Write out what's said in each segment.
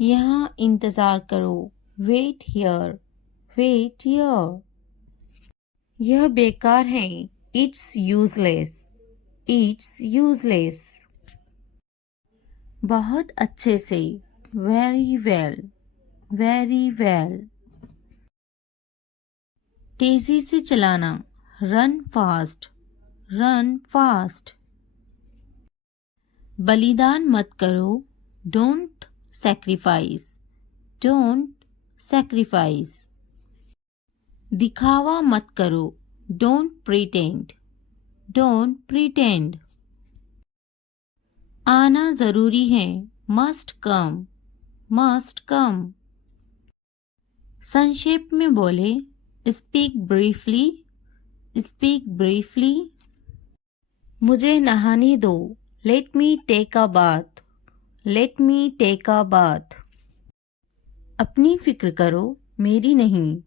यहाँ इंतज़ार करो। Wait here, wait here. यह बेकार है। It's useless, it's useless. बहुत अच्छे से। Very well, very well. तेजी से चलाना। Run fast, run fast. बलिदान मत करो। Don't sacrifice, don't sacrifice. दिखावा मत करो। Don't pretend, don't pretend. आना जरूरी है। Must come, must come. संक्षेप में बोले। Speak briefly, speak briefly. मुझे नहाने दो। Let me take a bath, let me take a bath. अपनी फिक्र करो, मेरी नहीं।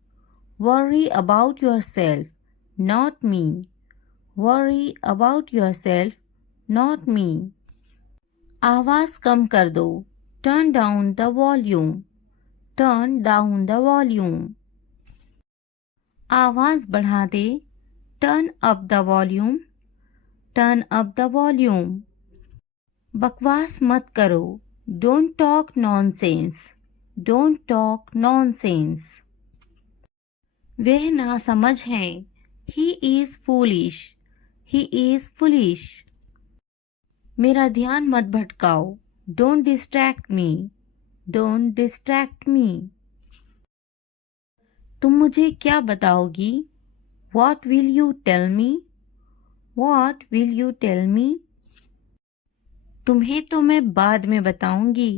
Worry about yourself, not me, worry about yourself, not me. आवाज़ कम कर दो। Turn down the volume, turn down the volume. आवाज़ बढ़ा दे। Turn up the volume, turn up the volume. बकवास मत करो। Don't talk nonsense, don't talk nonsense. वह नासमझ है। He is foolish, he is foolish. मेरा ध्यान मत भटकाओ। Don't distract me, don't distract me. तुम मुझे क्या बताओगी? What will you tell me? What will you tell me? तुम्हें तो मैं बाद में बताऊंगी।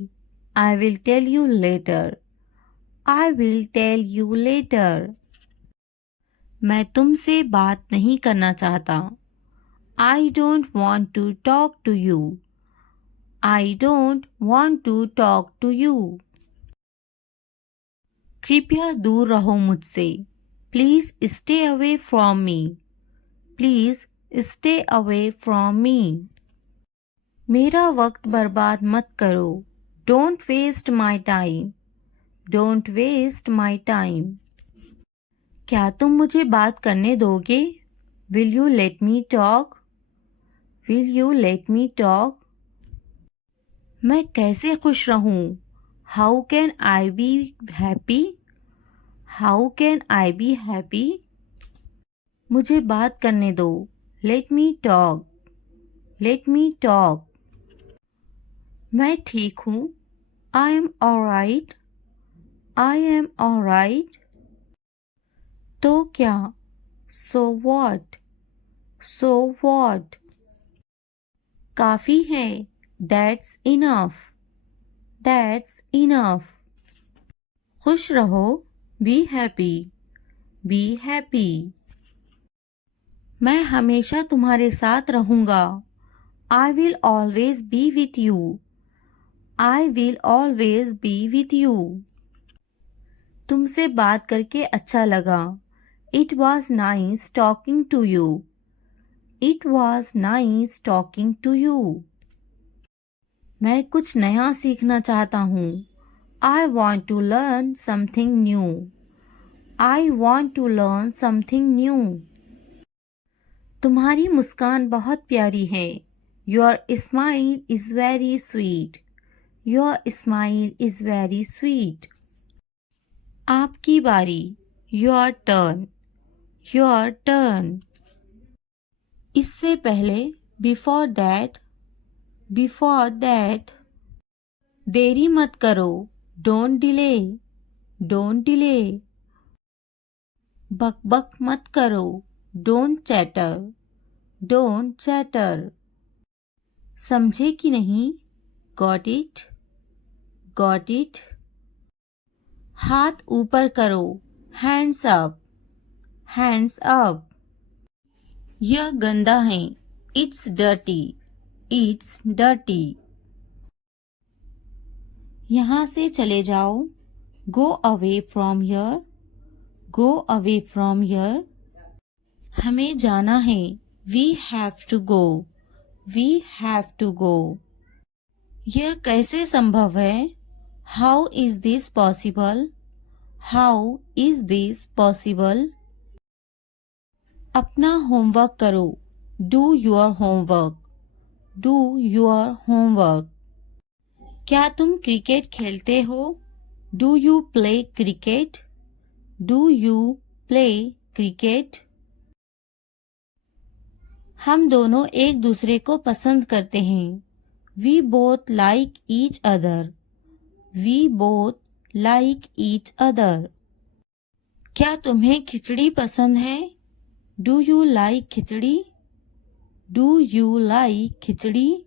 I will tell you later, I will tell you later। मैं तुमसे बात नहीं करना चाहता। I don't want to talk to you, I don't want to talk to you। कृपया दूर रहो मुझसे। Please stay away from me, Please stay away from me। मेरा वक्त बर्बाद मत करो। Don't waste my time, Don't waste my time। क्या तुम मुझे बात करने दोगे? Will you let me talk, Will you let me talk। मैं कैसे खुश रहूं? How can I be happy, How can I be happy। मुझे बात करने दो। Let me talk, Let me talk। मैं ठीक हूँ। I am alright, I am alright। तो क्या? So what, So what। काफ़ी है। That's enough, That's enough। खुश रहो। Be happy, Be happy। मैं हमेशा तुम्हारे साथ रहूँगा। I will always be with you, I will always be with you। तुमसे बात करके अच्छा लगा। It was nice talking to you, It was nice talking to you। मैं कुछ नया सीखना चाहता हूँ। I want to learn something new, I want to learn something new। तुम्हारी मुस्कान बहुत प्यारी है। Your smile is very sweet, Your smile is very sweet। आपकी बारी। Your turn, Your turn। इससे पहले। Before that, Before that। देरी मत करो। Don't delay, Don't delay। बक बक मत करो। Don't chatter, Don't chatter। समझे कि नहीं? Got it, Got it। हाथ ऊपर करो। Hands up, Hands up। यह गंदा है। It's dirty, It's dirty। यहाँ से चले जाओ। Go away from here, Go away from here। हमें जाना है। We have to go, We have to go। यह कैसे संभव है? How is this possible? How is this possible? अपना होमवर्क करो। Do your homework. Do your homework. क्या तुम क्रिकेट खेलते हो? Do you play cricket? Do you play cricket? हम दोनों एक दूसरे को पसंद करते हैं। We both like each other. We both like each other. क्या तुम्हें खिचड़ी पसंद है? Do you like khichdi? Do you like khichdi?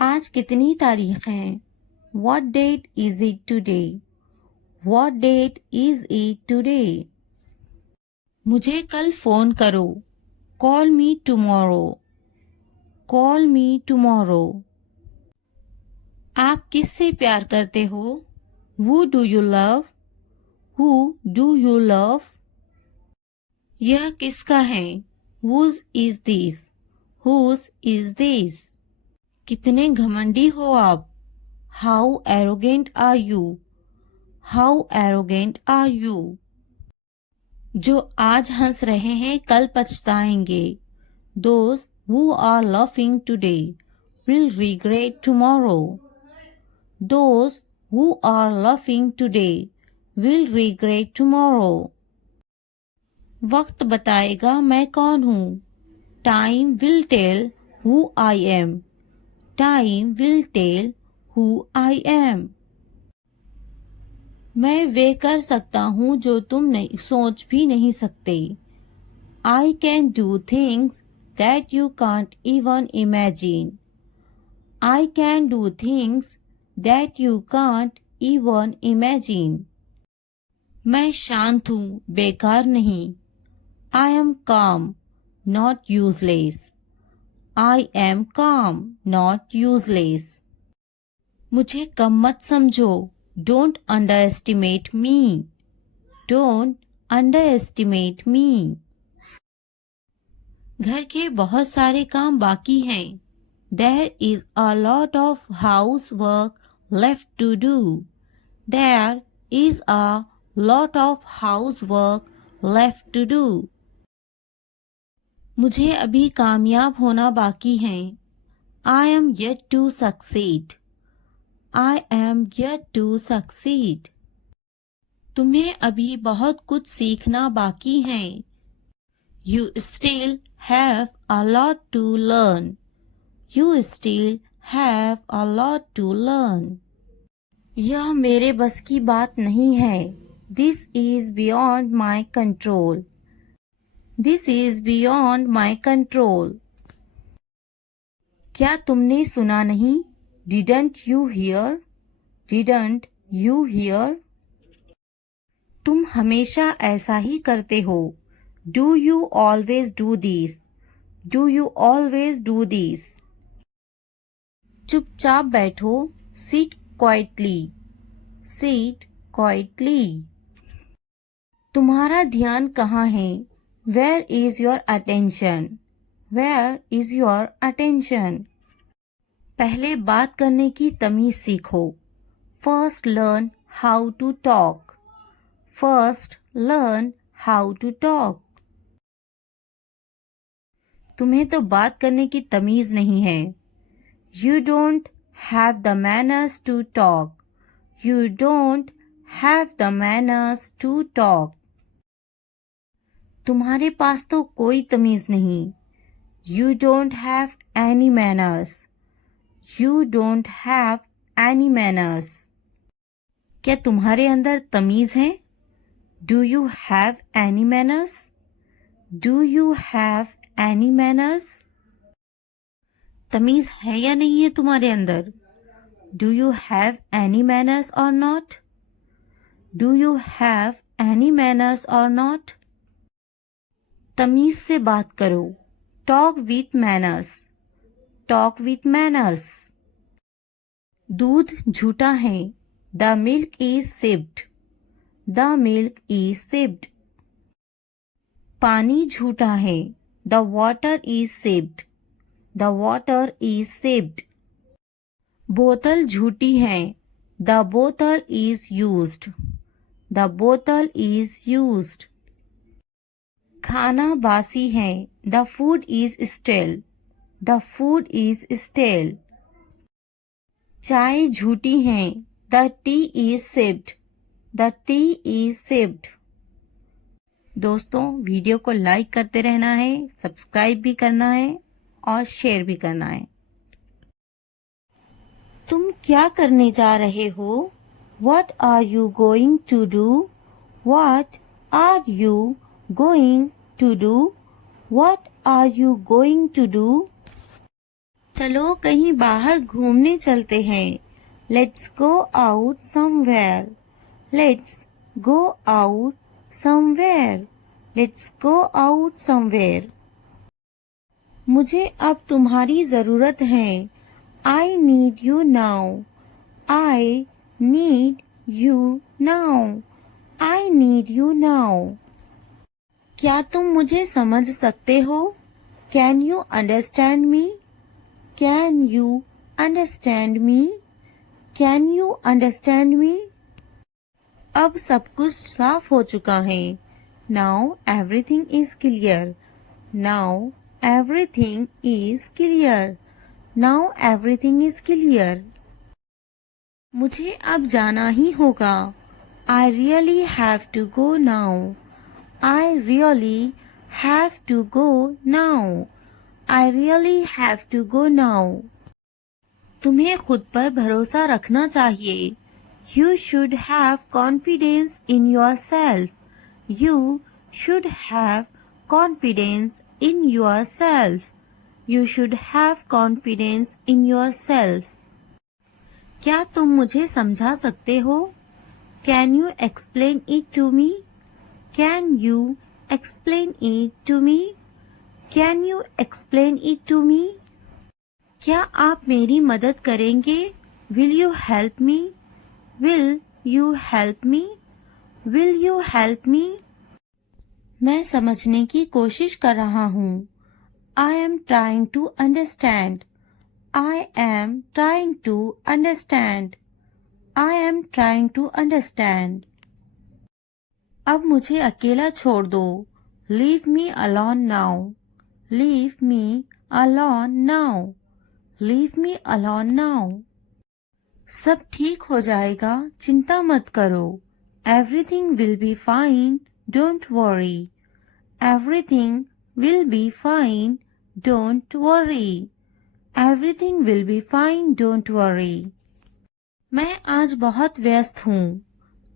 आज कितनी तारीख है? What date is it today? What date is it today? मुझे कल फोन करो। Call me tomorrow. Call me tomorrow. आप किससे प्यार करते हो? Who do you love? Who do you love? यह किसका है? Whose is this? Whose is this? कितने घमंडी हो आप? How arrogant are you? How arrogant are you? जो आज हंस रहे हैं कल पछताएंगे। Those who are laughing today will regret tomorrow. Those who are laughing today will regret tomorrow. वक्त बताएगा मैं कौन हूँ। Time will tell who I am. Time will tell who I am. मैं वे कर सकता हूँ जो तुम नहीं सोच भी नहीं सकते। I can do things that you can't even imagine. I can do things that you can't even imagine. मैं शांत हूँ, बेकार नहीं। I am calm, not useless. I am calm, not useless. मुझे कम मत समझो। Don't underestimate me. Don't underestimate me. घर के बहुत सारे काम बाकी हैं। There is a lot of housework left to do. There is a lot of housework left to do. मुझे अभी कामयाब होना बाकी है। I am yet to succeed. I am yet to succeed. तुम्हें अभी बहुत कुछ सीखना बाकी है। You still have a lot to learn. You still have a lot to learn. यह मेरे बस की बात नहीं है। This is beyond my control. This is beyond my control. क्या तुमने सुना नहीं? Didn't you hear? Didn't you hear? तुम हमेशा ऐसा ही करते हो। Do you always do this? Do you always do this? चुपचाप बैठो। Sit quietly. Sit quietly. तुम्हारा ध्यान कहाँ है? Where is your attention? Where is your attention? पहले बात करने की तमीज सीखो। First learn how to talk. First learn how to talk. तुम्हें तो बात करने की तमीज नहीं है। You don't have the manners to talk. You don't have the manners to talk. तुम्हारे पास तो कोई तमीज नहीं। You don't have any manners. You don't have any manners. क्या तुम्हारे अंदर तमीज है? Do you have any manners? Do you have any manners? तमीज है या नहीं है तुम्हारे अंदर? Do you have any manners or not? Do you have any manners or not? तमीज से बात करो। Talk with manners. Talk with manners. दूध झूठा है। The milk is sipped. The milk is sipped. पानी झूठा है। The water is sipped. The water is sipped. बोतल झूठी है। The bottle is used. The bottle is used. खाना बासी है. The food is stale. The food is stale. चाय झूठी है. The tea is sipped. The tea is sipped. दोस्तों, वीडियो को लाइक करते रहना है, सब्सक्राइब भी करना है और शेयर भी करना है. तुम क्या करने जा रहे हो? What are you going to do? What are you going to do? What are you going to do? चलो कहीं बाहर घूमने चलते हैं. Let's go out somewhere. Let's go out somewhere. Let's go out somewhere. मुझे अब तुम्हारी ज़रूरत है. I need you now. I need you now. I need you now. क्या तुम मुझे समझ सकते हो? Can you understand me? Can you understand me? Can you understand me? अब सब कुछ साफ हो चुका है. Now everything is clear. Now everything is clear. Now everything is clear. मुझे अब जाना ही होगा. I really have to go now. I really have to go now. I really have to go now. तुम्हें खुद पर भरोसा रखना चाहिए. You should have confidence in yourself. You should have confidence in yourself. You should have confidence in yourself. क्या तुम मुझे समझा सकते हो? Can you explain it to me? Can you explain it to me? Can you explain it to me? क्या आप मेरी मदद करेंगे? Will you help me? Will you help me? Will you help me? मैं समझने की कोशिश कर रहा हूँ. I am trying to understand. I am trying to understand. I am trying to understand. अब मुझे अकेला छोड़ दो. Leave me alone now. Leave me alone now. Leave me alone now. सब ठीक हो जाएगा, चिंता मत करो. Everything will be fine. Don't worry. Everything will be fine. Don't worry. Everything will be fine. Don't worry. मैं आज बहुत व्यस्त हूँ.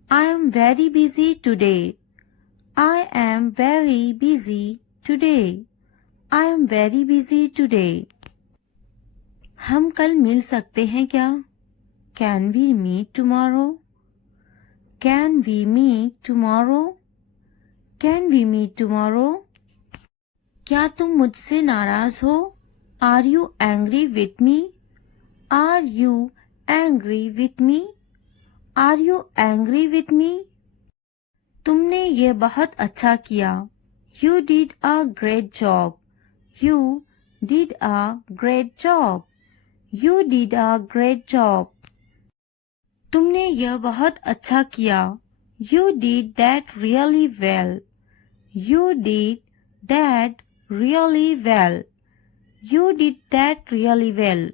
I am very busy today. I am very busy today. I am very busy today. हम कल मिल सकते हैं क्या? Can we meet tomorrow? Can we meet tomorrow? Can we meet tomorrow? क्या तुम मुझसे नाराज हो? Are you angry with me? Are you angry with me? Are you angry with me? तुमने ये बहुत अच्छा किया. You did a great job. You did a great job. You did a great job. तुमने यह बहुत अच्छा किया. You did that really well. You did that really well. You did that really well.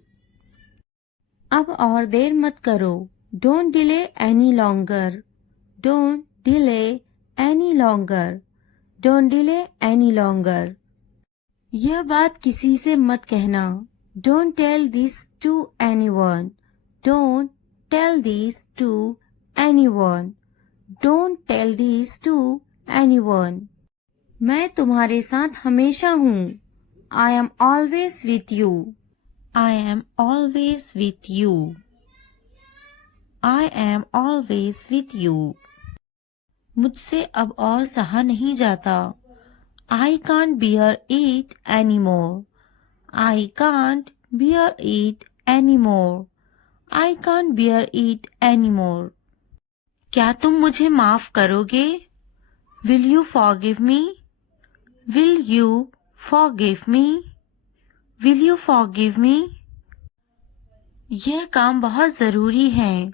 अब और देर मत करो. Don't delay any longer. Don't delay any longer. Don't delay any longer. यह बात किसी से मत कहना. Don't tell this to anyone. Don't tell this to anyone. Don't tell this to anyone. मैं तुम्हारे साथ हमेशा हूँ. I am always with you. I am always with you. I am always with you. मुझसे अब और सहा नहीं जाता. I can't bear it anymore. I can't bear it anymore. I can't bear it anymore. क्या तुम मुझे माफ करोगे? Will you forgive me? Will you forgive me? Will you forgive me? यह काम बहुत ज़रूरी है.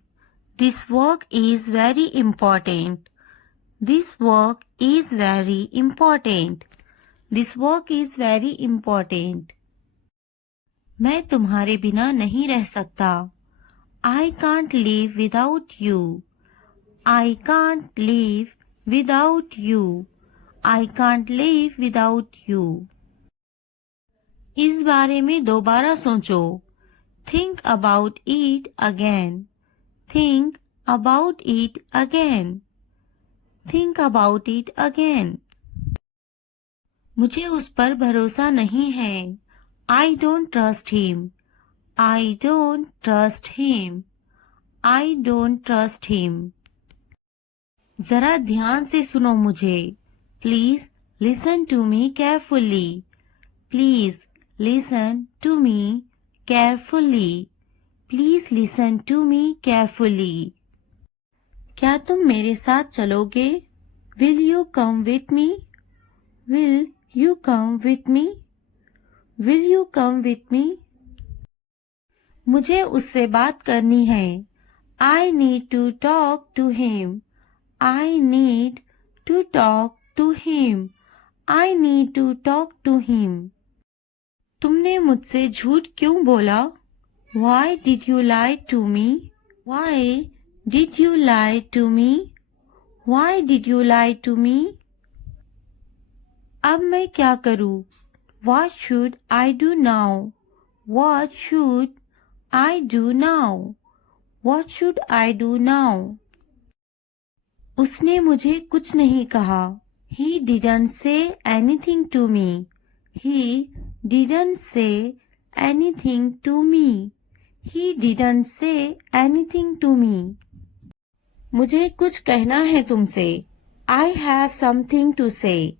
This work is very important. This work is very important. This work is very important. मैं तुम्हारे बिना नहीं रह सकता. I can't live without you. I can't live without you. I can't live without you. इस बारे में दोबारा सोचो. Think about it again. Think about it again. Think about it again. मुझे उस पर भरोसा नहीं है. I don't trust him. I don't trust him. I don't trust him. जरा ध्यान से सुनो मुझे. Please listen to me carefully. Please listen to me carefully. Please listen to me carefully. क्या तुम मेरे साथ चलोगे? Will you come with me? Will you come with me? Will you come with me? मुझे उससे बात करनी है. I need to talk to him. I need to talk to him. I need to talk to him. तुमने मुझसे झूठ क्यों बोला? Why did you lie to me? Why did you lie to me? Why did you lie to me? अब मैं क्या करूं? What should I do now? What should I do now? What should I do now? उसने मुझे कुछ नहीं कहा. He didn't say anything to me. He didn't say anything to me. He didn't say anything to me. मुझे कुछ कहना है तुमसे. I have something to say.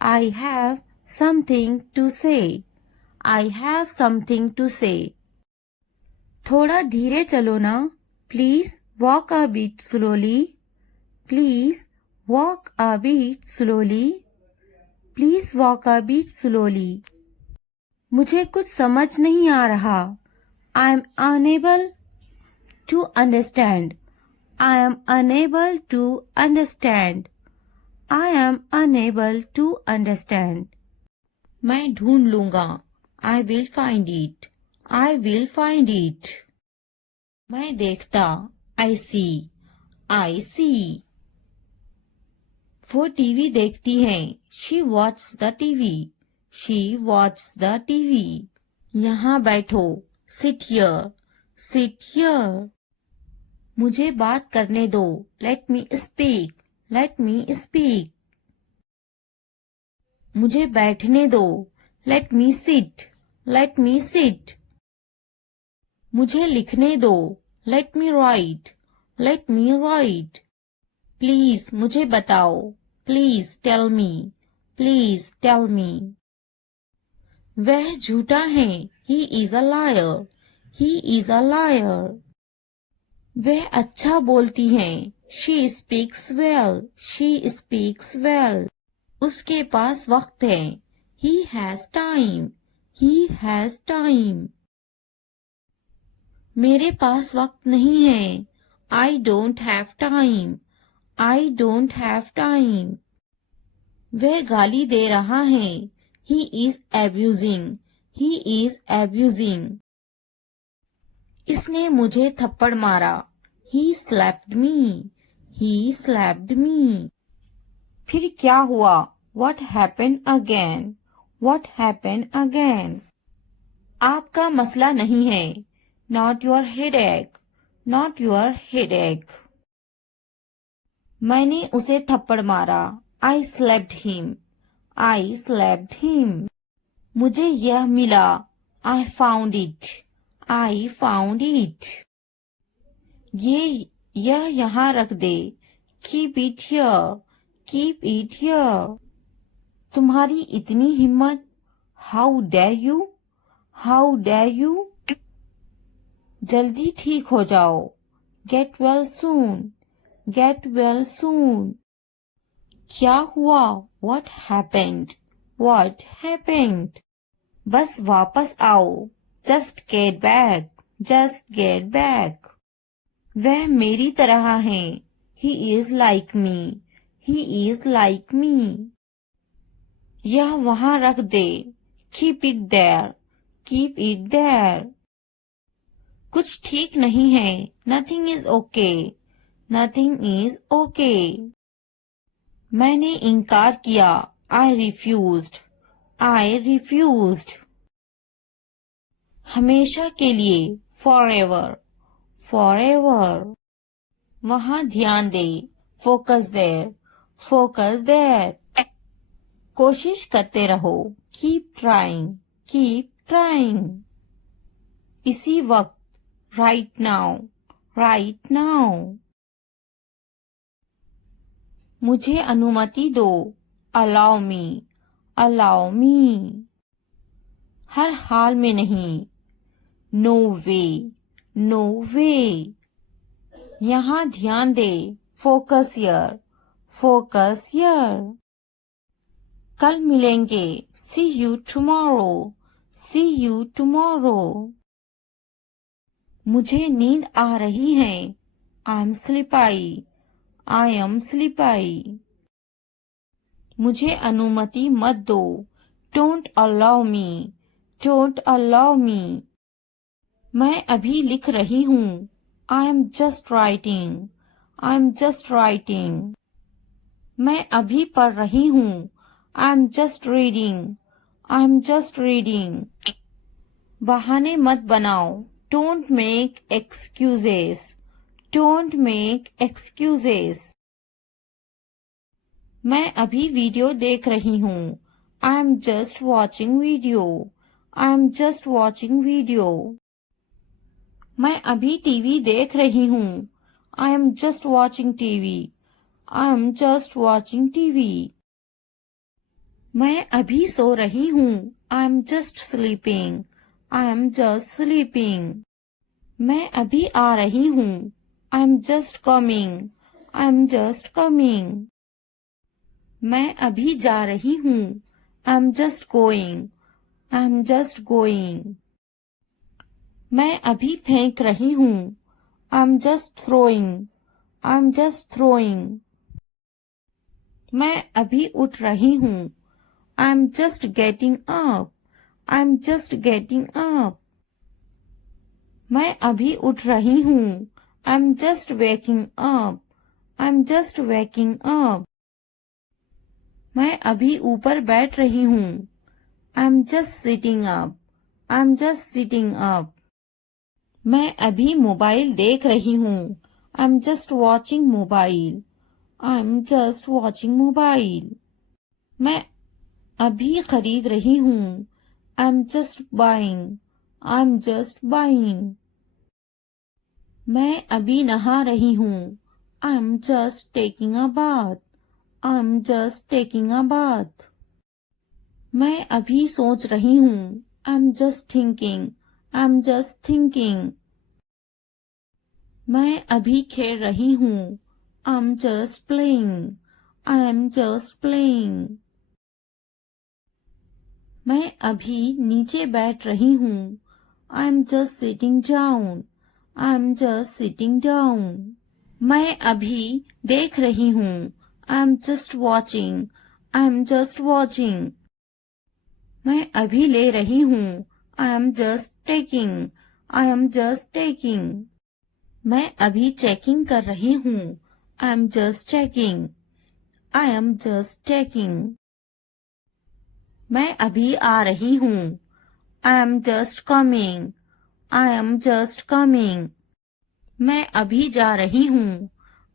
I have something to say. I have something to say. थोड़ा धीरे चलो ना. Please walk a bit slowly. Please walk a bit slowly. Please walk a bit slowly. मुझे कुछ समझ नहीं आ रहा. I am unable to understand. I am unable to understand. I am unable to understand. मैं ढूंढ लूंगा. I will find it. I will find it. मैं देखता. I see. I see. वो टीवी देखती है. She watches the TV. She watches the TV. यहाँ बैठो. Sit here. Sit here. मुझे बात करने दो. Let me speak. Let me speak. मुझे बैठने दो. Let me sit. Let me sit. मुझे लिखने दो. Let me write. Let me write. Please मुझे बताओ. Please tell me. Please tell me. वह झूठा है. He is a liar. He is a liar. वह अच्छा बोलती है. She speaks well. She speaks well. उसके पास वक्त है. He has time. He has time. मेरे पास वक्त नहीं है. I don't have time. I don't have time. वह गाली दे रहा है. He is abusing. He is abusing. इसने मुझे थप्पड़ मारा. He slapped me. He slapped me. फिर क्या हुआ? What happened again? What happened again? आपका मसला नहीं है. Not your headache. Not your headache. मैंने उसे थप्पड़ मारा. I slapped him. I slapped him. मुझे यह मिला. I found it. I found it. यह यहाँ रख दे. Keep it here. Keep it here. तुम्हारी इतनी हिम्मत. How dare you? How dare you? जल्दी ठीक हो जाओ. Get well soon. Get well soon. क्या हुआ? What happened? What happened? बस वापस आओ. Just get back. Just get back. वह मेरी तरह है। He is like me. He is like me. यह वहां रख दे। Keep it there. Keep it there. कुछ ठीक नहीं है। Nothing is okay. Nothing is okay. मैंने इनकार किया। I refused. I refused. हमेशा के लिए। Forever. Forever. वहां ध्यान दे। Focus there. Focus there. कोशिश करते रहो। Keep trying. Keep trying. इसी वक्त। Right now. Right now. मुझे अनुमति दो। Allow me. Allow me. हर हाल में नहीं। No way. No way. यहाँ ध्यान दे। Focus here. Focus here. कल मिलेंगे। See you tomorrow. See you tomorrow. मुझे नींद आ रही है। I am sleepy. I am sleepy. मुझे अनुमति मत दो। Don't allow me. Don't allow me. मैं अभी लिख रही हूँ। I am just writing. I am just writing. मैं अभी पढ़ रही हूँ। I am just reading. I am just reading. बहाने मत बनाओ। Don't make excuses. Don't make excuses. मैं अभी वीडियो देख रही हूँ। I am just watching video. I am just watching video. मैं अभी टीवी देख रही हूँ। I am just watching TV. I am just watching TV. मैं अभी सो रही हूँ। I am just sleeping. I am just sleeping. मैं अभी आ रही हूँ। I am just coming. I am just coming. मैं अभी जा रही हूँ। I am just going. I am just going. मैं अभी फेंक रही हूँ। I am just throwing. I am just throwing. मैं अभी उठ रही हूँ। I am just getting up. I am just getting up. मैं अभी उठ रही हूँ। I am just waking up. I am just waking up. मैं अभी ऊपर बैठ रही हूँ। I am just sitting up. I am just sitting up. मैं अभी मोबाइल देख रही हूँ। I am just watching mobile. I am just watching mobile. मैं अभी खरीद रही हूँ। I am just buying. I am just buying. मैं अभी नहा रही हूँ। I am just taking a bath. I am just taking a bath. मैं अभी सोच रही हूँ। I am just thinking. I am just thinking. मैं अभी खेल रही हूँ। I am just playing. I am just playing. मैं अभी नीचे बैठ रही हूँ। I am just sitting down. I am just sitting down. मैं अभी देख रही हूँ। I am just watching. I am just watching. मैं अभी ले रही हूँ। I am just taking. I am just taking. मैं अभी चेकिंग कर रही हूँ। I am just checking. I am just checking. मैं अभी आ रही हूँ। I am just coming. I am just coming. मैं अभी जा रही हूँ।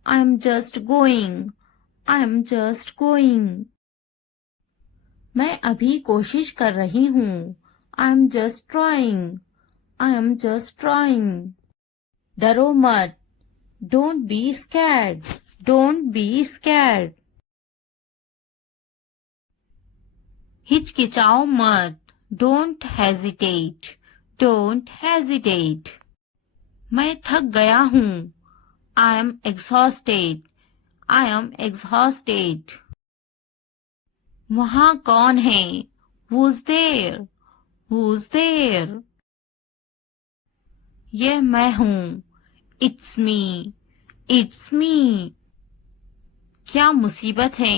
I am just going. I am just going. मैं अभी कोशिश कर रही हूँ। I am just trying. I am just trying. डरो मत। Don't be scared. Don't be scared. हिचकिचाओ मत। Don't hesitate. Don't hesitate. मैं थक गया हूँ। I am exhausted. I am exhausted. वहाँ कौन है? Who's there? Who's there? यह मैं हूँ। It's me, it's me. क्या मुसीबत है,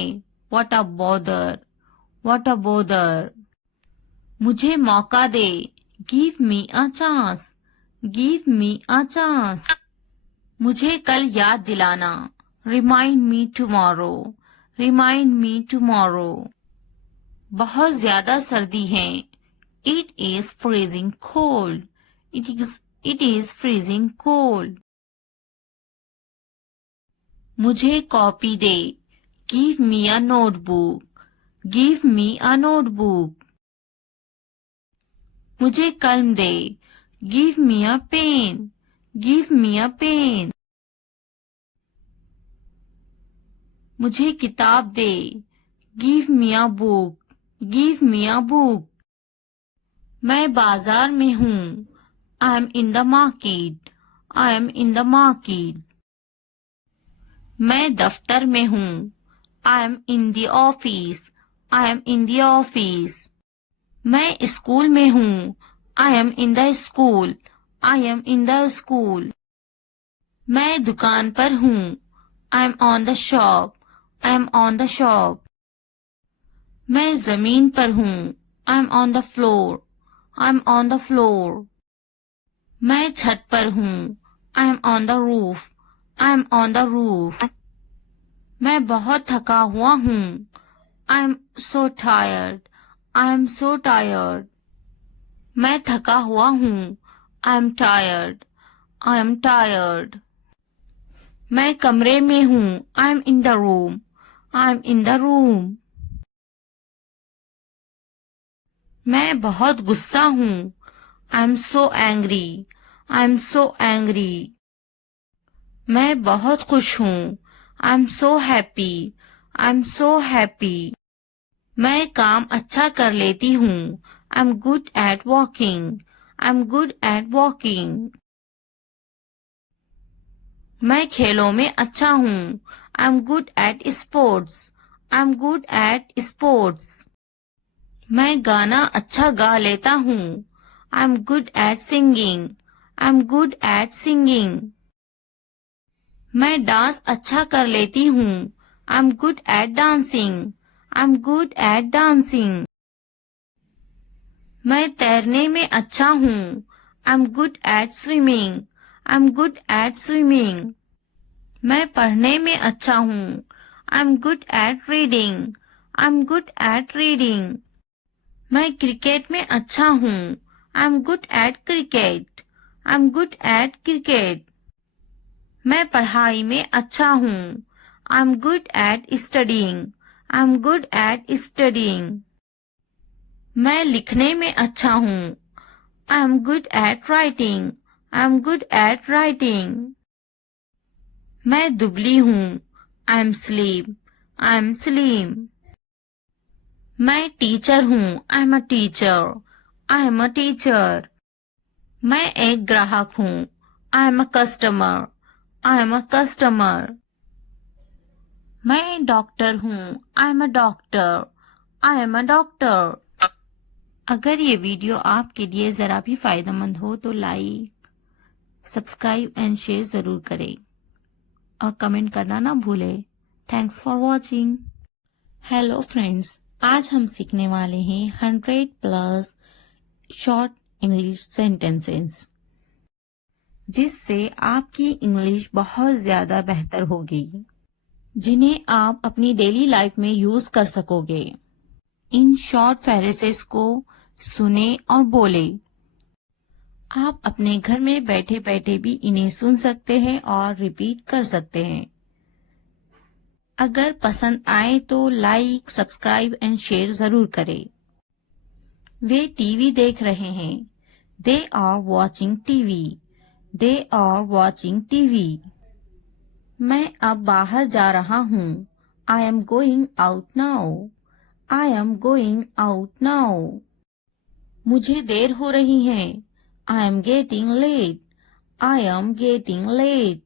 what a bother, what a bother. मुझे मौका दे, give me a chance, give me a chance. मुझे कल याद दिलाना, remind me tomorrow, remind me tomorrow. बहुत ज्यादा सर्दी है, it is freezing cold, it is freezing cold. मुझे कॉपी दे, give me a notebook, give me a notebook. मुझे कलम दे, give me a pen, give me a pen. मुझे किताब दे, give me a book, give me a book. मैं बाजार में हूँ, I am in the market, I am in the market. मैं दफ्तर में हूँ, I am in the office, I am in the office. मैं स्कूल में हूँ, I am in the school, I am in the school. मैं दुकान पर हूँ, I am on the shop, I am on the shop. मैं जमीन पर हूँ, I am on the floor, I am on the floor. मैं छत पर हूँ, I am on the roof, I am on the roof. मैं बहुत थका हुआ हूँ, I am so tired, I am so tired. मैं थका हुआ हूँ, I am tired, I am tired. मैं कमरे में हूँ, I am in the room, I am in the room. मैं बहुत गुस्सा हूँ, I am so angry, I am so angry. मैं बहुत खुश हूँ, I am so happy, I am so happy. मैं काम अच्छा कर लेती हूँ, I am good at walking, I am good at walking. मैं खेलों में अच्छा हूँ, I am good at sports, I am good at sports. मैं गाना अच्छा गा लेता हूँ, I am good at singing, I am good at singing. मैं डांस अच्छा कर लेती हूँ, I am good at dancing, I am good at dancing. मैं तैरने में अच्छा हूँ, I am good at swimming, I am good at swimming. मैं पढ़ने में अच्छा हूँ, I am good at reading, I am good at reading. मैं क्रिकेट में अच्छा हूँ, I am good at cricket, I am good at cricket. मैं पढ़ाई में अच्छा हूँ, I am good at studying, I am good at studying. मैं लिखने में अच्छा हूँ, I am good at writing, I am good at writing. मैं दुबली हूँ, I M slim, I am slim. मैं टीचर हूँ, I am a teacher, I am a teacher. मैं एक ग्राहक हूँ, I am a customer, I am a customer. मैं doctor हूँ, I am a doctor, I am a doctor. अगर ये वीडियो आपके लिए ज़रा भी फायदेमंद हो तो लाइक, सब्सक्राइब एंड शेयर ज़रूर करें और कमेंट करना ना भूलें। Thanks for watching. Hello friends, आज हम सीखने वाले हैं 100+ शॉर्ट इंग्लिश सेंटेंसेस, जिससे आपकी इंग्लिश बहुत ज़्यादा बेहतर होगी, जिन्हें आप अपनी डेली लाइफ में यूज कर सकोगे। इन शॉर्ट फ्रेजेस को सुने और बोले। आप अपने घर में बैठे बैठे भी इन्हें सुन सकते हैं और रिपीट कर सकते हैं। अगर पसंद आए तो लाइक, सब्सक्राइब एंड शेयर जरूर करें। वे टीवी देख रहे हैं, they are watching TV, they are watching TV. मैं अब बाहर जा रहा हूँ, I am going out now, I am going out now. मुझे देर हो रही है, I am getting late, I am getting late.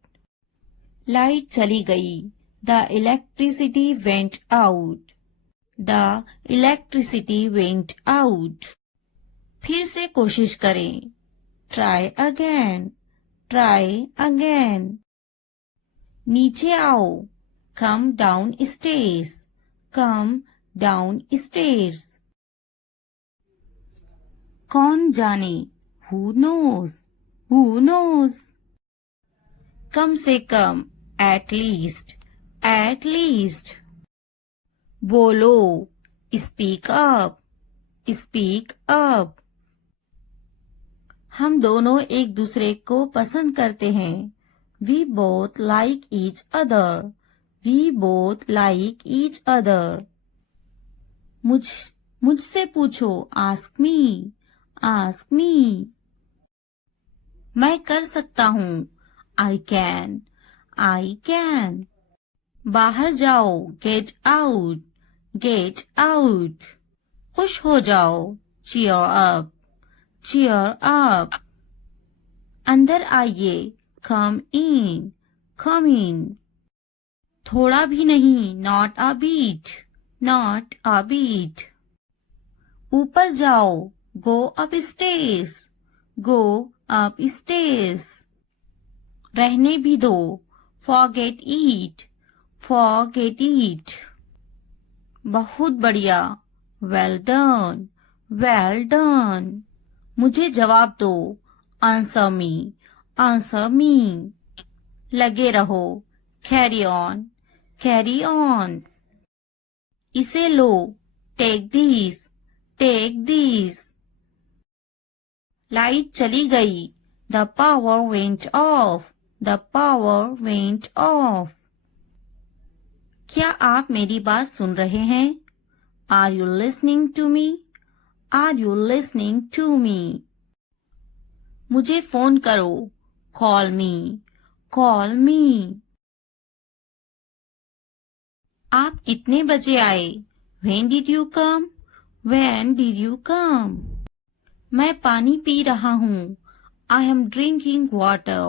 Light चली गई, the electricity went out, the electricity went out. फिर से कोशिश करें, ट्राई अगेन, ट्राई अगेन। नीचे आओ, come downstairs, come downstairs. कौन जाने, हु नोज, हु नोज। कम से कम, एट लीस्ट, एट लीस्ट। बोलो, स्पीक अप, स्पीक अप। हम दोनों एक दूसरे को पसंद करते हैं। We both like each other, we both like each other. मुझसे पूछो, आस्क मी, आस्क मी। मैं कर सकता हूँ, आई कैन, आई कैन। बाहर जाओ, गेट आउट, गेट आउट। खुश हो जाओ, चीयर अप, चीयर अप। अंदर आइए, कम इन, कम इन। थोड़ा भी नहीं, not a bit, not a bit. ऊपर जाओ, go upstairs, go upstairs. रहने भी दो, फॉरगेट इट, फॉरगेट इट। बहुत बढ़िया, वेल डन, वेल डन। मुझे जवाब दो, आंसर मी, आंसर मी। लगे रहो, कैरी ऑन, कैरी ऑन। इसे लो, take this, take this. Light चली गई, the power went off, the power went off. क्या आप मेरी बात सुन रहे हैं? Are you listening to me? Are you listening to me? मुझे फोन करो, कॉल मी, कॉल मी। आप कितने बजे आए? When did you come? When did you come? मैं पानी पी रहा हूँ, I am drinking water,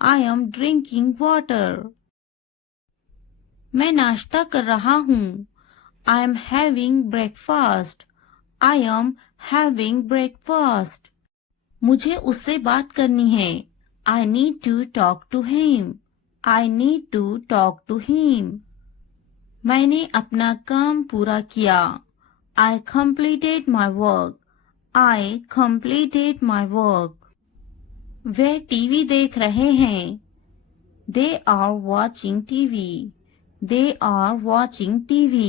I am drinking water. मैं नाश्ता कर रहा हूँ, I am having breakfast, I am having breakfast. मुझे उससे बात करनी है, I need to talk to him, I need to talk to him. मैंने अपना काम पूरा किया, I completed my work, I completed my work. Way TV देख रहे हैं, They are watching TV, They are watching TV.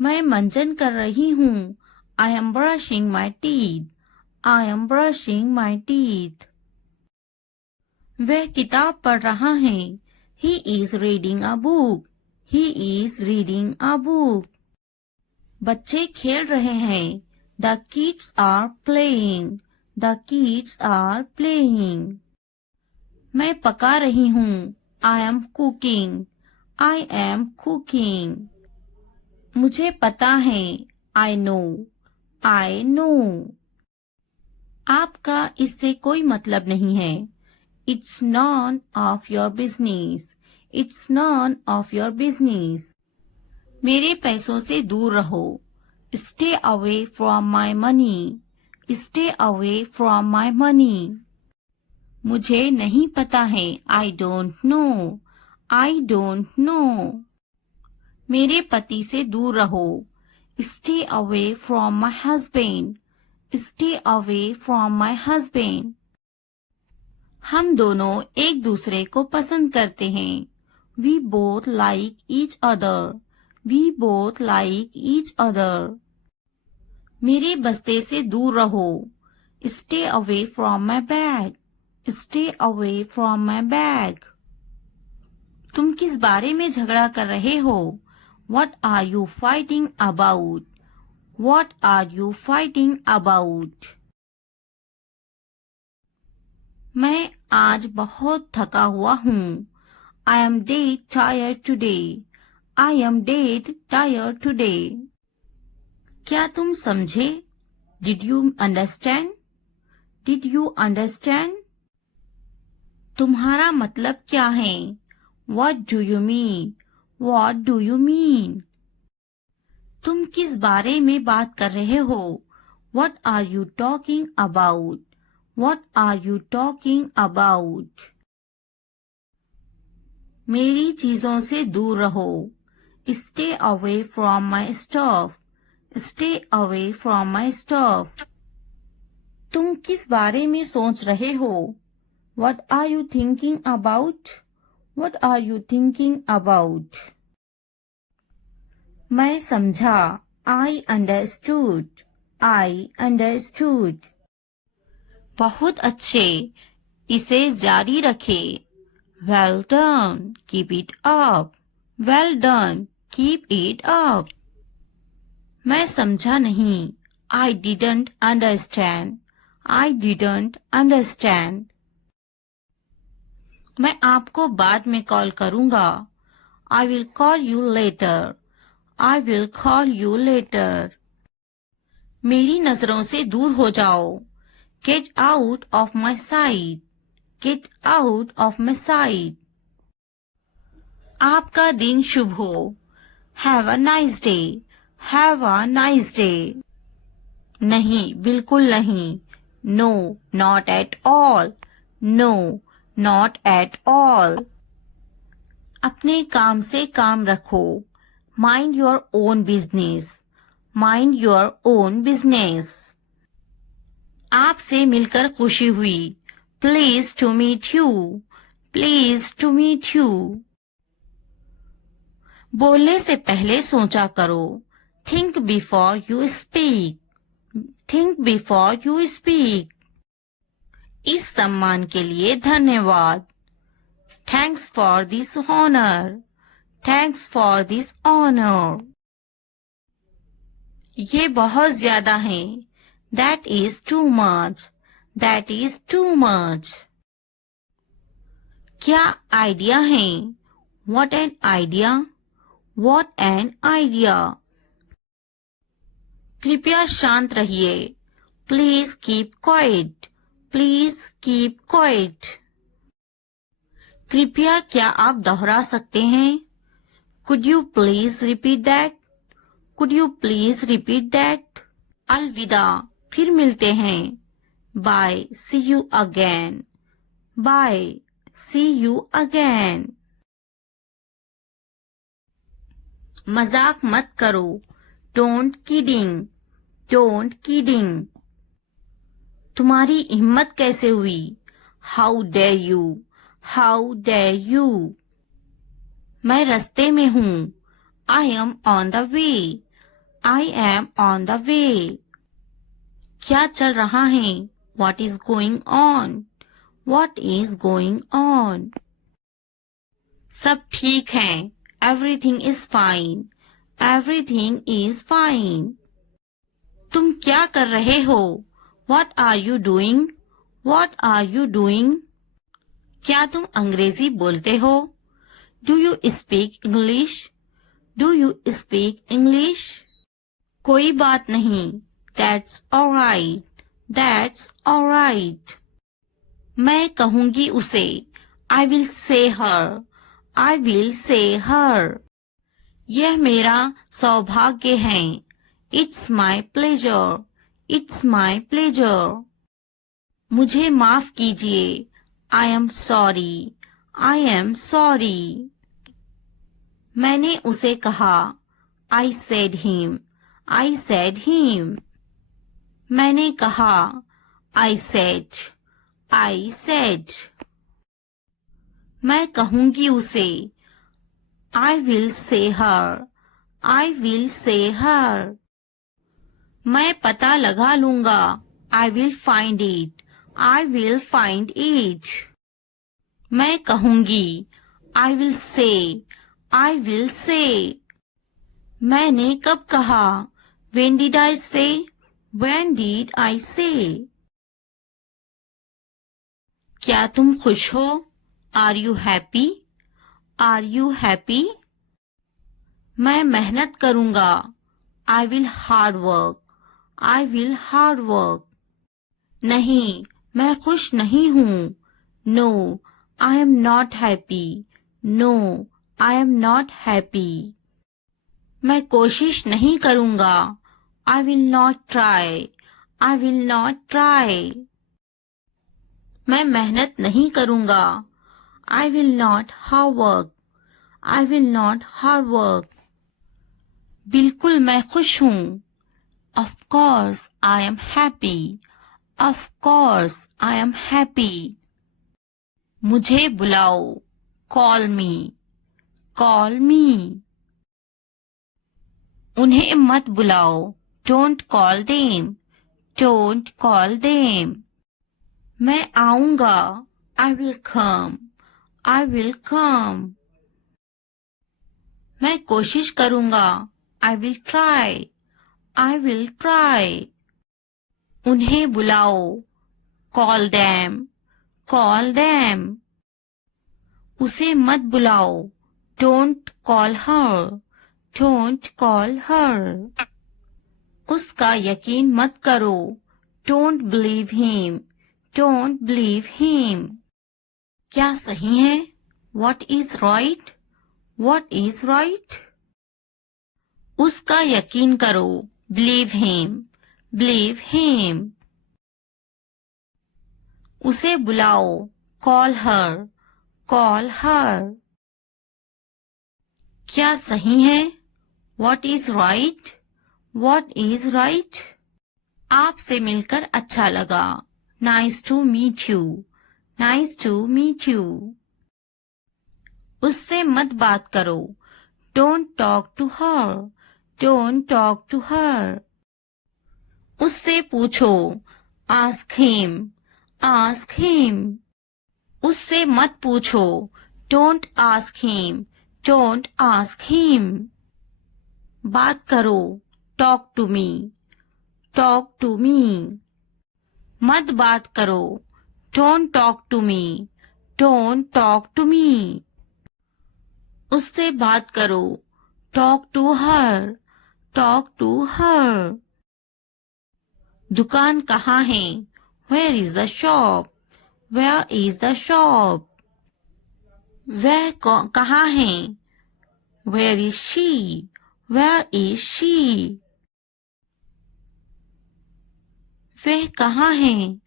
मैं मंजन कर रही हूँ, I am brushing my teeth, I am brushing my teeth. वह किताब पढ़ रहा है, He is reading a book, He is reading a book. बच्चे खेल रहे हैं, The kids are playing, The kids are playing. मैं पका रही हूँ, I am cooking, I am cooking. मुझे पता है, I know, I know. आपका इससे कोई मतलब नहीं है, It's none of your business, It's none of your business. मेरे पैसों से दूर रहो, Stay away from my money, Stay away from my money. मुझे नहीं पता है, I don't know, I don't know. मेरे पति से दूर रहो, Stay away from my husband, Stay away from my husband. हम दोनों एक दूसरे को पसंद करते हैं, We both like each other, We both like each other. मेरे बस्ते से दूर रहो, Stay away from my bag, Stay away from my bag. तुम किस बारे में झगड़ा कर रहे हो? What are you fighting about? What are you fighting about? मैं आज बहुत थका हुआ हूँ, I am dead tired today, I am dead tired today. क्या तुम समझे? Did you understand? Did you understand? तुम्हारा मतलब क्या है? What do you mean? What do you mean? तुम किस बारे में बात कर रहे हो? What are you talking about? What are you talking about? मेरी चीजों से दूर रहो. Stay away from my stuff. Stay away from my stuff. तुम किस बारे में सोच रहे हो? What are you thinking about? What are you thinking about? मैं समझा. I understood. I understood. बहुत अच्छे. इसे जारी रखे. Well done. Keep it up. Well done. Keep it up. मैं समझा नहीं. I didn't understand. I didn't understand. मैं आपको बाद में कॉल करूंगा. I will call you later. I will call you later. मेरी नजरों से दूर हो जाओ. Get out of my sight. Get out of my sight. आपका दिन शुभ हो. Have a nice day. Have a nice day. नहीं, बिल्कुल नहीं. No, not at all. No, not at all. अपने काम से काम रखो. Mind your own business. Mind your own business. आपसे मिलकर खुशी हुई. Pleased to meet you. Pleased to meet you. बोलने से पहले सोचा करो. Think before you speak. Think before you speak. इस सम्मान के लिए धन्यवाद. Thanks for this honor. Thanks for this honor. ये बहुत ज्यादा है. That is too much. That is too much. क्या आइडिया है? What an idea. What an idea. कृपया शांत रहिए. Please keep quiet. Please keep quiet. कृपया क्या आप दोहरा सकते हैं? Could you please repeat that? Could you please repeat that? अलविदा. फिर मिलते हैं. Bye. See you again. Bye. See you again. मजाक मत करो. Don't kidding. Don't kidding. तुम्हारी हिम्मत कैसे हुई? How dare you? How dare you? मैं रास्ते में हूँ. I am on the way. I am on the way. क्या चल रहा है? What is going on? What is going on? सब ठीक है. Everything is fine. Everything is fine. तुम क्या कर रहे हो? What are you doing? What are you doing? क्या तुम अंग्रेजी बोलते हो? Do you speak English? Do you speak English? कोई बात नहीं. That's alright. That's alright. मैं कहूंगी उसे. I will say her. I will say her. यह मेरा सौभाग्य है. It's my pleasure. It's my pleasure. मुझे माफ कीजिए. I am sorry. I am sorry. मैंने उसे कहा. I said him. I said him. मैंने कहा. I said. I said. मैं कहूंगी उसे. I will say her. I will say her. मैं पता लगा लूंगा. I will find it. I will find it. मैं कहूंगी. I will say. I will say. मैंने कब कहा? When did I say? When did I say? क्या तुम खुश हो? Are you happy? Are you happy? मैं मेहनत करूंगा. I will hard work. I will hard work. नहीं, मैं खुश नहीं हूँ. No, I am not happy. No, I am not happy. मैं कोशिश नहीं करूंगा. I will not try. I will not try. मैं मेहनत नहीं करूँगा। I will not hard work. I will not hard work. बिल्कुल मैं खुश हूँ। Of course I am happy. Of course I am happy. मुझे बुलाओ। Call me. Call me. उन्हें मत बुलाओ। Don't call them. Don't call them. मैं आऊँगा। I will come. I will come. मैं कोशिश करूँगा। I will try. I will try. उन्हें बुलाओ। Call them. Call them. उसे मत बुलाओ। Don't call her. Don't call her. उसका यकीन मत करो। Don't believe him. Don't believe him. क्या सही है? What is right? What is right? उसका यकीन करो। Believe him. Believe him. उसे बुलाओ। Call her. Call her. क्या सही है? What is right? What is right? आपसे मिलकर अच्छा लगा। Nice to meet you. Nice to meet you. उससे मत बात करो। Don't talk to her. Don't talk to her. उससे पूछो। Ask him. Ask him. उससे मत पूछो। Don't ask him. Don't ask him. बात करो। Talk to me. Talk to me. मत बात करो। Don't talk to me. Don't talk to me. उससे बात करो। Talk to her. Talk to her. दुकान कहाँ है? Where is the shop? Where is the shop? वह कहाँ है? Where is she? Where is she? वह कहाँ है?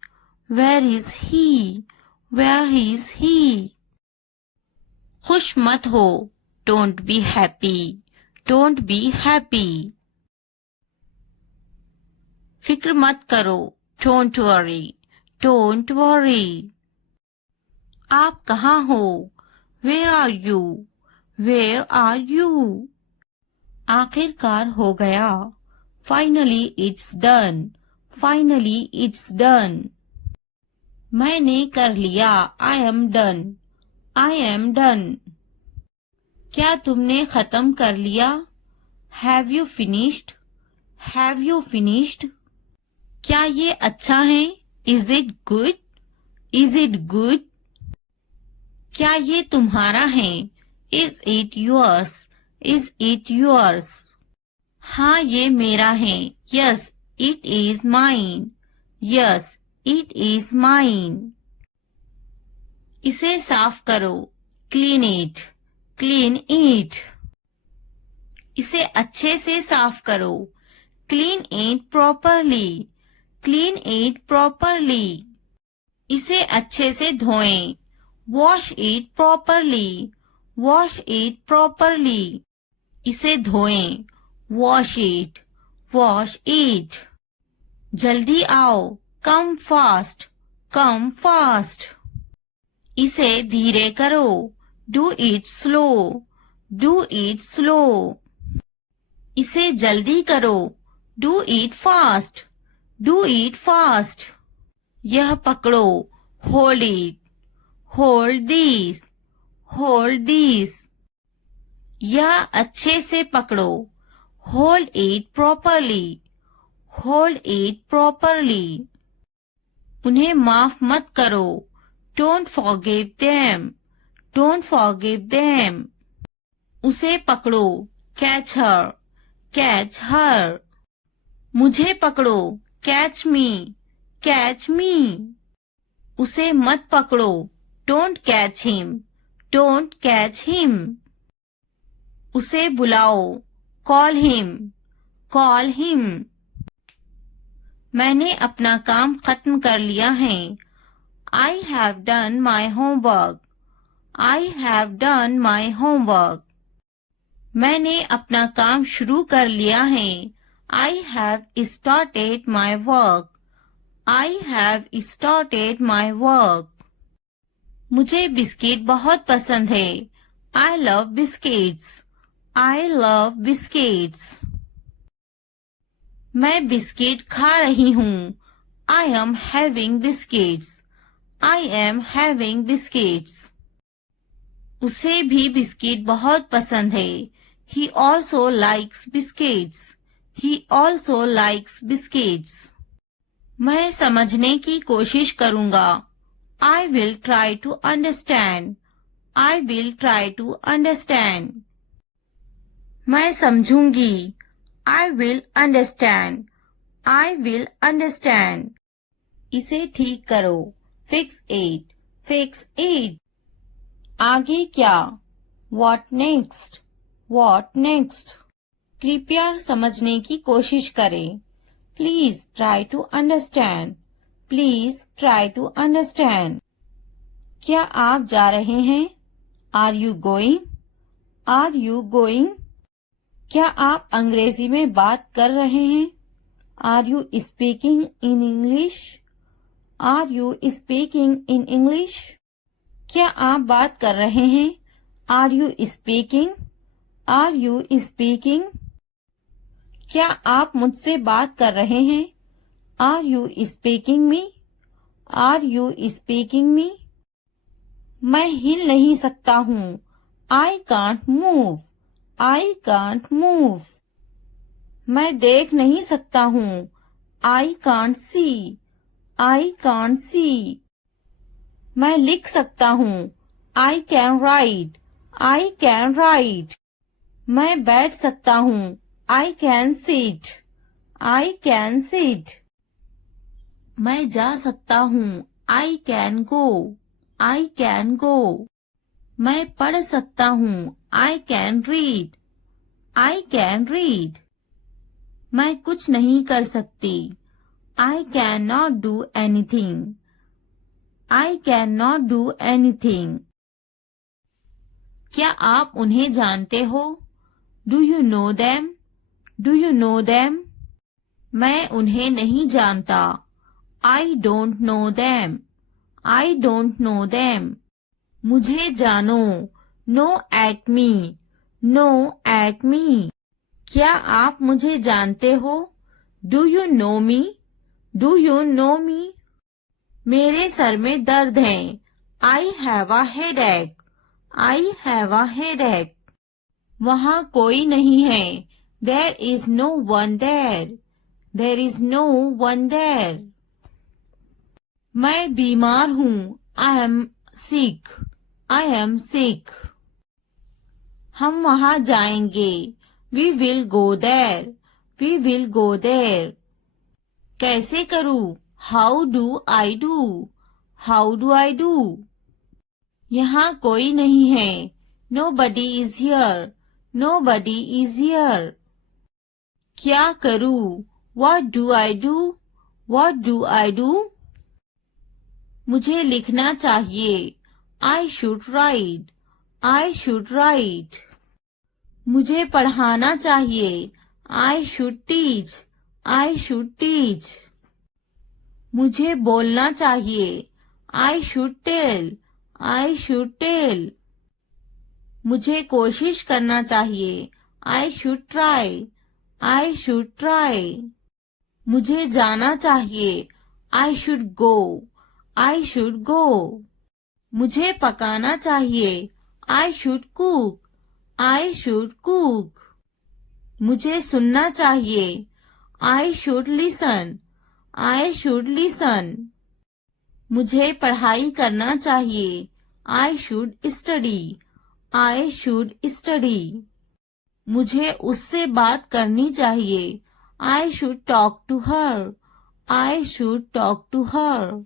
Where is he? Where is he? खुश मत हो। Don't be happy. Don't be happy. फिक्र मत करो। Don't worry. Don't worry. आप कहाँ हो? Where are you? Where are you? आखिरकार हो गया। Finally it's done. Finally it's done. मैंने कर लिया। I am done. I am done. क्या तुमने खत्म कर लिया? Have you finished? Have you finished? क्या ये अच्छा है? Is it good? Is it good? क्या ये तुम्हारा है? Is it yours? Is it yours? हाँ ये मेरा है। Yes, it is mine. Yes, it is mine. इसे साफ करो। Clean it. Clean it. इसे अच्छे से साफ करो। Clean it properly. Clean it properly. इसे अच्छे से धोएं। Wash it properly. Wash it properly. इसे धोएं। Wash it. Wash it. जल्दी आओ। Come fast. Come fast. इसे धीरे करो। Do it slow. Do it slow. इसे जल्दी करो। Do it fast. Do it fast. यह पकड़ो। Hold it. Hold this. Hold this. यह अच्छे से पकड़ो। Hold it properly. Hold it properly. उन्हें माफ मत करो। Don't forgive them. Don't forgive them. उसे पकड़ो। Catch her. Catch her. मुझे पकड़ो। Catch me. Catch me. उसे मत पकड़ो। Don't catch him. Don't catch him. उसे बुलाओ। Call him. Call him. मैंने अपना काम खत्म कर लिया है। I have done my homework. I have done my homework. मैंने अपना काम शुरू कर लिया है. I have started my work. I have started my work. मुझे बिस्किट बहुत पसंद है. I love biscuits. I love biscuits. मैं बिस्किट खा रही हूँ. I am having biscuits. I am having biscuits. उसे भी बिस्किट बहुत पसंद है. He also likes biscuits. He also likes biscuits. मैं समझने की कोशिश करूँगा. I will try to understand. I will try to understand. मैं समझूंगी. I will understand. I will understand. इसे ठीक करो. Fix it. Fix it. आगे क्या? What next? What next? कृपया समझने की कोशिश करें. Please try to understand. Please try to understand. क्या आप जा रहे हैं? Are you going? Are you going? क्या आप अंग्रेजी में बात कर रहे हैं? Are you speaking in English? Are you speaking in English? क्या आप बात कर रहे हैं? Are you speaking? Are you speaking? क्या आप मुझसे बात कर रहे हैं? Are you speaking me? Are you speaking me? मैं हिल नहीं सकता हूँ. I can't move. I can't move. मैं देख नहीं सकता हूँ. I can't see. I can't see. मैं लिख सकता हूँ. I can write. I can write. मैं बैठ सकता हूँ. I can sit. I can sit. मैं जा सकता हूँ. I can go. I can go. मैं पढ़ सकता हूँ. I can read. I can read. मैं कुछ नहीं कर सकती. I cannot do anything. I cannot do anything. क्या आप उन्हें जानते हो? Do you know them? Do you know them? मैं उन्हें नहीं जानता. I don't know them. I don't know them. मुझे जानो. Know at me. Know at me. क्या आप मुझे जानते हो? Do you know me? Do you know me? मेरे सर में दर्द है. I have a headache. I have a headache. वहाँ कोई नहीं है. There is no one there. There is no one there. मैं बीमार हूँ. I am sick. I am sick. हम वहाँ जाएंगे. We will go there. We will go there. कैसे करूँ? How do I do? How do I do? यहाँ कोई नहीं है. Nobody is here. Nobody is here. क्या करूँ? What do I do? What do I do? मुझे लिखना चाहिए. I should write. I should write. मुझे पढ़ाना चाहिए. I should teach. I should teach. मुझे बोलना चाहिए. I should tell. I should tell. मुझे कोशिश करना चाहिए. I should try. I should try. मुझे जाना चाहिए. I should go. I should go. मुझे पकाना चाहिए. I should cook. I should cook. मुझे सुनना चाहिए. I should listen. I should listen. मुझे पढ़ाई करना चाहिए. I should study. I should study. मुझे उससे बात करनी चाहिए. I should talk to her. I should talk to her.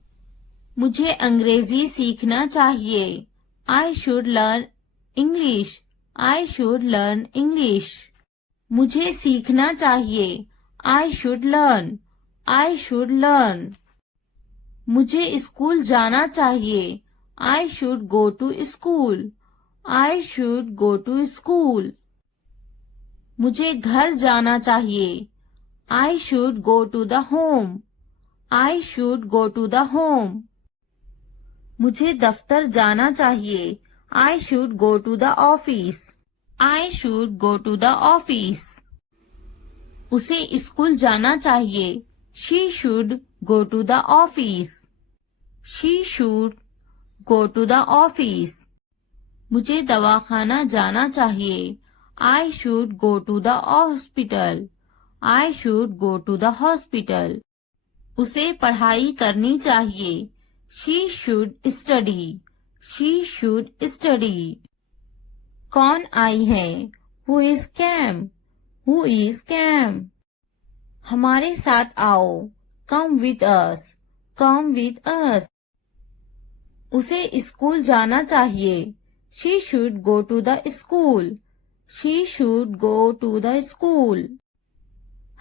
मुझे अंग्रेजी सीखना चाहिए. I should learn English. I should learn English. मुझे सीखना चाहिए. I should learn. I should learn. मुझे स्कूल जाना चाहिए। I should go to school. I should go to school. मुझे घर जाना चाहिए। I should go to the home. I should go to the home. मुझे दफ्तर जाना चाहिए। I should go to the office. I should go to the office. उसे school जाना चाहिए। She should go to the office. She should go to the office. मुझे दवाखाना जाना चाहिए। I should go to the hospital. I should go to the hospital. उसे पढ़ाई करनी चाहिए। She should study. She should study. कौन आई है? Who is came? Who is came? हमारे साथ आओ। Come with us. Come with us. उसे स्कूल जाना चाहिए। She should go to the school. She should go to the school.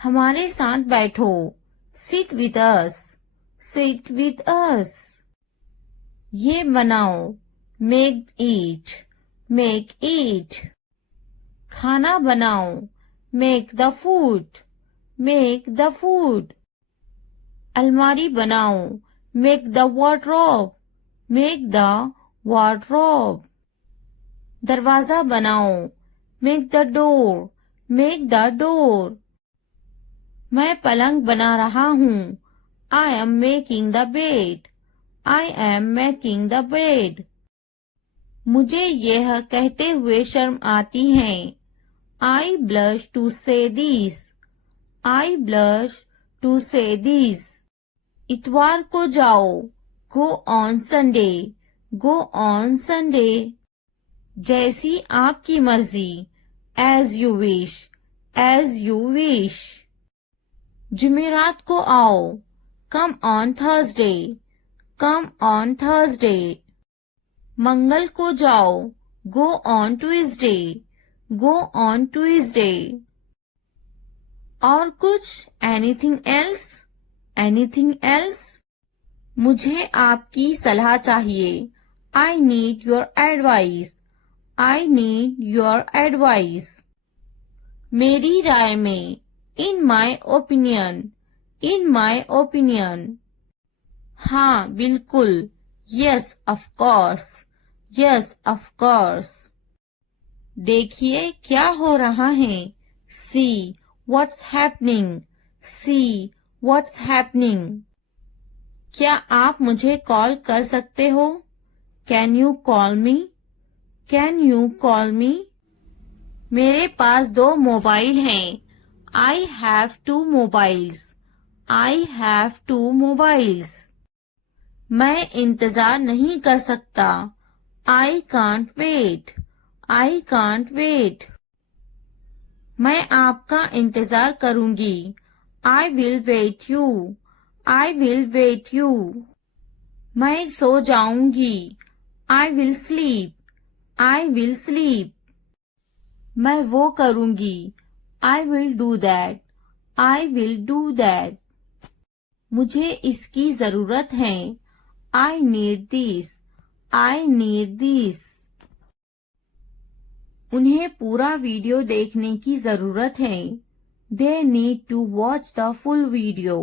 हमारे साथ बैठो। Sit with us. Sit with us. ये बनाओ। Make it. Make it. खाना बनाओ। Make the food. Make the food. अलमारी बनाओ। Make the wardrobe. Make the wardrobe. दरवाजा बनाओ। Make the door. Make the door. मैं पलंग बना रहा हूँ। I am making the bed. I am making the bed. मुझे यह कहते हुए शर्म आती है। I blush to say this. I blush to say this. इतवार को जाओ। Go on Sunday. Go on Sunday. जैसी आपकी मर्जी। As you wish. As you wish. जुमेरात को आओ। Come on Thursday. Come on Thursday. मंगल को जाओ। Go on Tuesday. Go on Tuesday. और कुछ? Anything else? Anything else? मुझे आपकी सलाह चाहिए। I need your advice. I need your advice. मेरी राय में। In my opinion. In my opinion. हाँ बिल्कुल। Yes of course. Yes of course. देखिए क्या हो रहा है। See what's happening. See what's happening. क्या आप मुझे कॉल कर सकते हो? Can you call me? Can you call me? मेरे पास 2 मोबाइल हैं। I have 2 mobiles. I have 2 mobiles. मैं इंतजार नहीं कर सकता। I can't wait. I can't wait. मैं आपका इंतजार करूंगी। I will wait you. I will wait you. मैं सो जाऊंगी। I will sleep. I will sleep. मैं वो करूंगी। I will do that. I will do that. मुझे इसकी जरूरत है। I need this. I need this. उन्हें पूरा वीडियो देखने की जरूरत है। They need to watch the full video.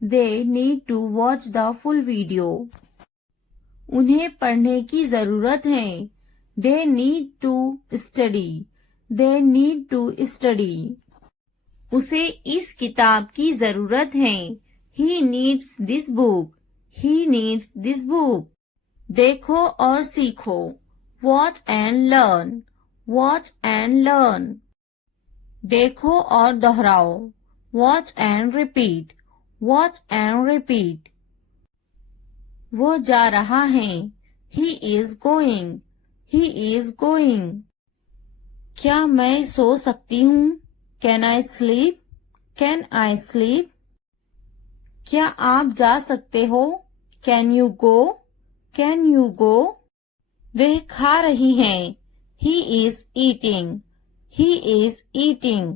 They need to watch the full video. उन्हें पढ़ने की जरूरत है। They need to study. They need to study. उसे इस किताब की जरूरत है। He needs this book. He needs this book. देखो और सीखो। Watch and learn. Watch and learn. देखो और दोहराओ। Watch and repeat. Watch and repeat. वो जा रहा है। He is going. He is going. क्या मैं सो सकती हूँ? Can I sleep? Can I sleep? क्या आप जा सकते हो? Can you go? Can you go? वह खा रही हैं। He is eating. He is eating.